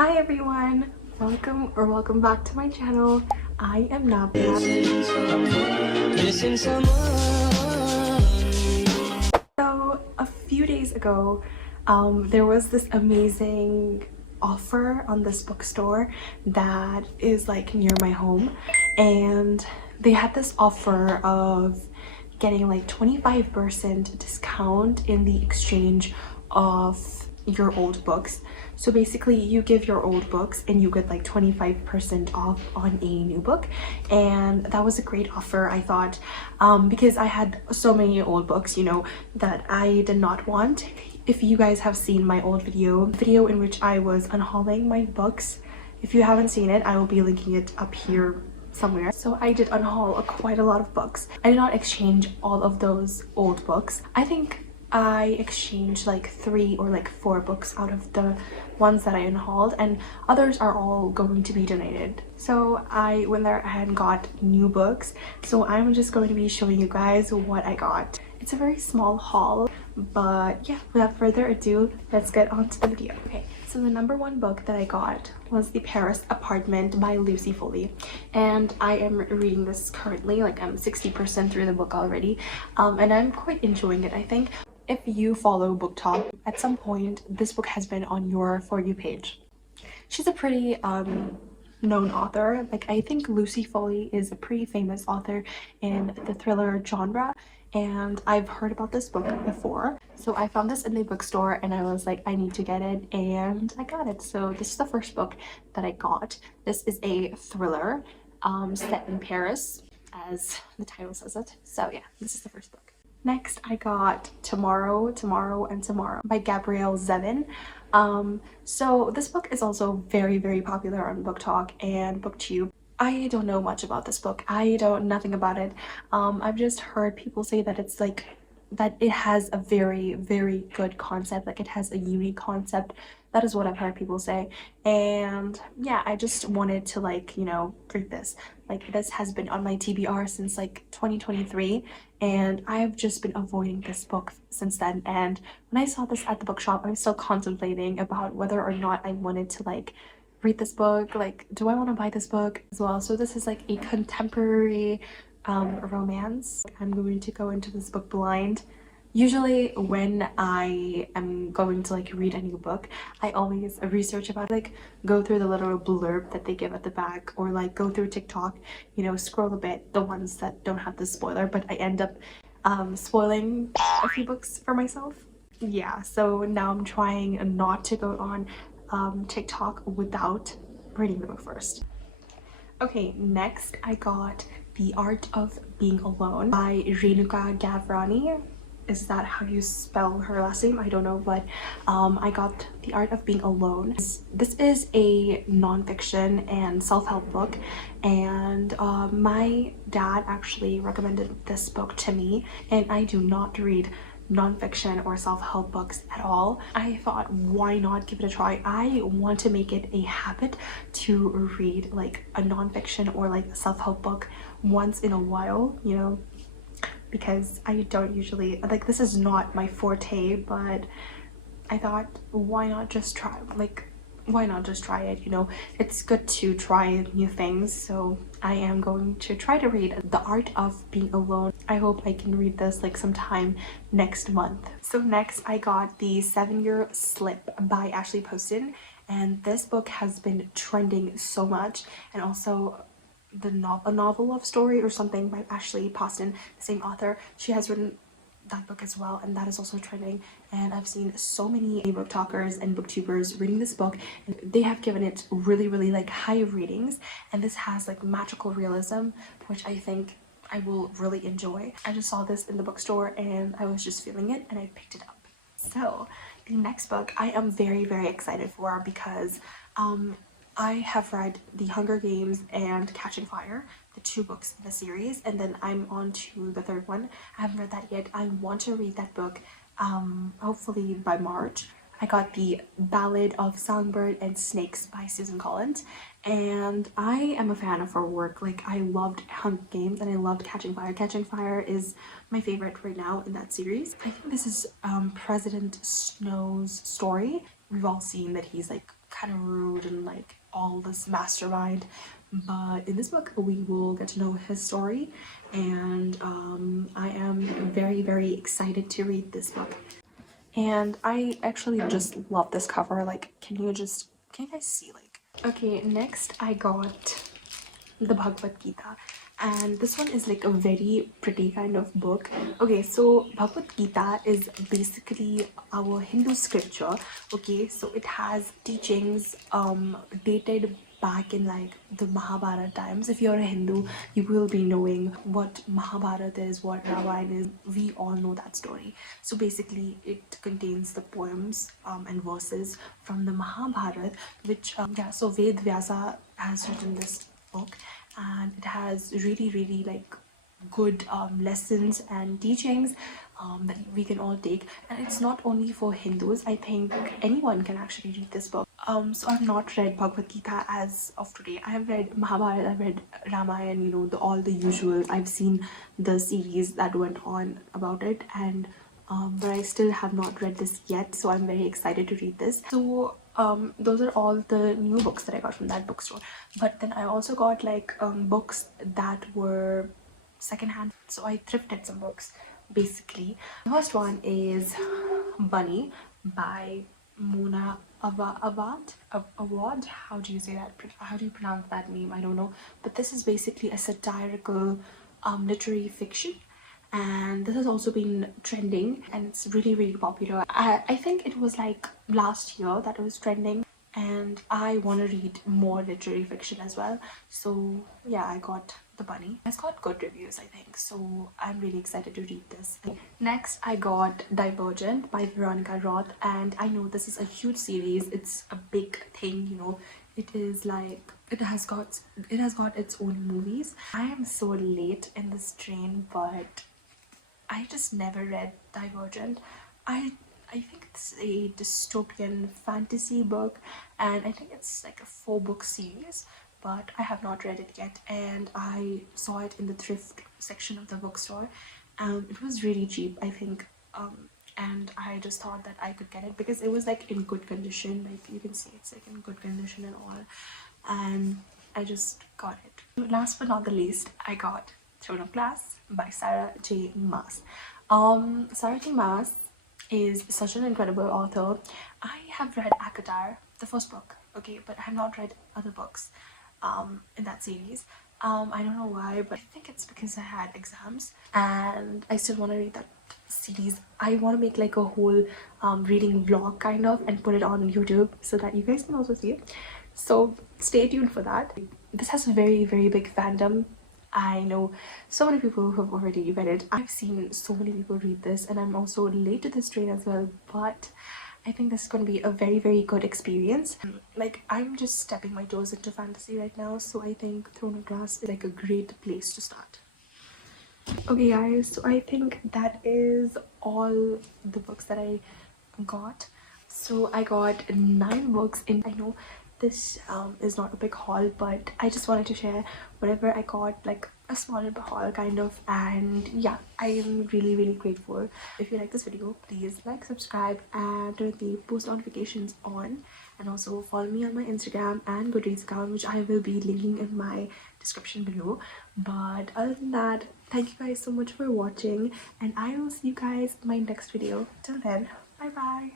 Hi everyone, welcome back to my channel. I am Navya. So a few days ago, there was this amazing offer on this bookstore that is like near my home, and they had this offer of getting like 25% discount in the exchange of your old books. So basically you give your old books and you get like 25% off on a new book, and that was a great offer, I thought, because I had so many old books, you know, that I did not want. If you guys have seen my old video in which I was unhauling my books, if you haven't seen it, I will be linking it up here somewhere. So I did unhaul quite a lot of books. I did not exchange all of those old books. I think I exchanged like 3 or like 4 books out of the ones that I unhauled, and others are all going to be donated. So I went there and got new books, so I'm just going to be showing you guys what I got. It's a very small haul, but yeah, without further ado, let's get on to the video. Okay, so the number 1 book that I got was The Paris Apartment by Lucy Foley, and I am reading this currently. Like, I'm 60% through the book already, and I'm quite enjoying it. I think if you follow Book Talk, at some point this book has been on your For You page. She's a pretty known author. Like, I think Lucy Foley is a pretty famous author in the thriller genre, and I've heard about this book before. So I found this in the bookstore and I was like, I need to get it, and I got it. So this is the first book that I got. This is a thriller set in Paris, as the title says it. So yeah, this is the first book. Next, I got Tomorrow, Tomorrow, and Tomorrow by Gabrielle Zevin. So this book is also very popular on Book Talk and BookTube. I don't know much about this book. I don't nothing about it. I've just heard people say that it's like that it has a very good concept. Like, it has a unique concept. That is what I've heard people say, and yeah, I just wanted to, like, you know, read this. Like, this has been on my TBR since like 2023, and I've just been avoiding this book since then. And when I saw this at the bookshop, I was still contemplating about whether or not I wanted to like read this book. Like, do I want to buy this book as well? So this is like a contemporary romance. I'm going to go into this book blind. Usually when I am going to like read a new book, I always research about it, like go through the little blurb that they give at the back, or like go through TikTok, you know, scroll a bit, the ones that don't have the spoiler, but I end up spoiling a few books for myself. Yeah, so now I'm trying not to go on TikTok without reading the book first. Okay, next I got The Art of Being Alone by Renuka Gavrani. Is that how you spell her last name? I don't know, but I got The Art of Being Alone. This is a non-fiction and self-help book, and my dad actually recommended this book to me, and I do not read non-fiction or self-help books at all. I thought, why not give it a try? I want to make it a habit to read like a non-fiction or like a self-help book once in a while, you know, because I don't usually, like, this is not my forte, but I thought, why not just try, like, why not just try it, you know? It's good to try new things. So I am going to try to read The Art of Being Alone. I hope I can read this like sometime next month. So next I got The 7-Year Slip by Ashley Poston, and this book has been trending so much, and also a novel love story or something by Ashley Poston, the same author. She has written that book as well, and that is also trending, and I've seen so many book talkers and booktubers reading this book, and they have given it really like high ratings, and this has like magical realism, which I think I will really enjoy. I just saw this in the bookstore and I was just feeling it and I picked it up. So the next book I am very excited for, because I have read The Hunger Games and Catching Fire, the 2 books in the series, and then I'm on to the 3rd one. I haven't read that yet. I want to read that book hopefully by March. I got The Ballad of Songbird and Snakes by Susan Collins, and I am a fan of her work. Like, I loved Hunger Games and I loved Catching Fire. Catching Fire is my favorite right now in that series. I think this is President Snow's story. We've all seen that he's like kind of rude and like all this mastermind. But in this book we will get to know his story, and I am very excited to read this book. And I actually just love this cover. Like, can you guys see? Like, okay, next I got the Bhagavad Gita, and this one is like a very pretty kind of book. Okay, so Bhagavad Gita is basically our Hindu scripture. Okay, so it has teachings dated back in like the Mahabharata times. If you're a Hindu, you will be knowing what Mahabharata is, what Ramayana is. We all know that story. So basically it contains the poems and verses from the Mahabharata, which yeah, so Ved Vyasa has written this book, and it has really like good lessons and teachings that we can all take. And it's not only for Hindus. I think anyone can actually read this book. So I've not read Bhagavad Gita as of today. I have read Mahabharata, I've read Ramayana, you know, all the usual. I've seen the series that went on about it, and but I still have not read this yet, so I'm very excited to read this. So those are all the new books that I got from that bookstore. But then I also got like books that were secondhand, so I thrifted some books basically. The first one is Bunny by Mona Awad. How do you say that? How do you pronounce that name? I don't know. But this is basically a satirical literary fiction, and this has also been trending, and it's really popular. I think it was like last year that it was trending, and I want to read more literary fiction as well. So yeah, I got The Bunny. It's got good reviews, I think, so I'm really excited to read this. Next I got Divergent by Veronica Roth, and I know this is a huge series. It's a big thing, you know. It is like it has got its own movies. I am so late in this train, but I just never read Divergent. I think it's a dystopian fantasy book, and I think it's like a 4-book series, but I have not read it yet, and I saw it in the thrift section of the bookstore. It was really cheap, I think, and I just thought that I could get it because it was like in good condition. Like, you can see it's like in good condition and all, and I just got it. Last but not the least, I got Throne of Glass by Sarah J. Maas. Sarah J. Maas is such an incredible author. I have read Akatar, the first book, okay, but I have not read other books in that series. I don't know why, but I think it's because I had exams and I still want to read that series. I want to make like a whole reading vlog kind of and put it on YouTube so that you guys can also see it. So stay tuned for that. This has a very big fandom. I know so many people who have already read it. I've seen so many people read this, and I'm also late to this train as well, but I think this is going to be a very good experience. Like, I'm just stepping my toes into fantasy right now, so I think Throne of Glass is like a great place to start. Okay guys, so I think that is all the books that I got. So I got 9 books in. I know this is not a big haul, but I just wanted to share whatever I got, like a smaller haul kind of. And yeah, I am really grateful. If you like this video, please like, subscribe, and turn the post notifications on, and also follow me on my Instagram and Goodreads account, which I will be linking in my description below. But other than that, thank you guys so much for watching, and I will see you guys in my next video. Till then, bye bye.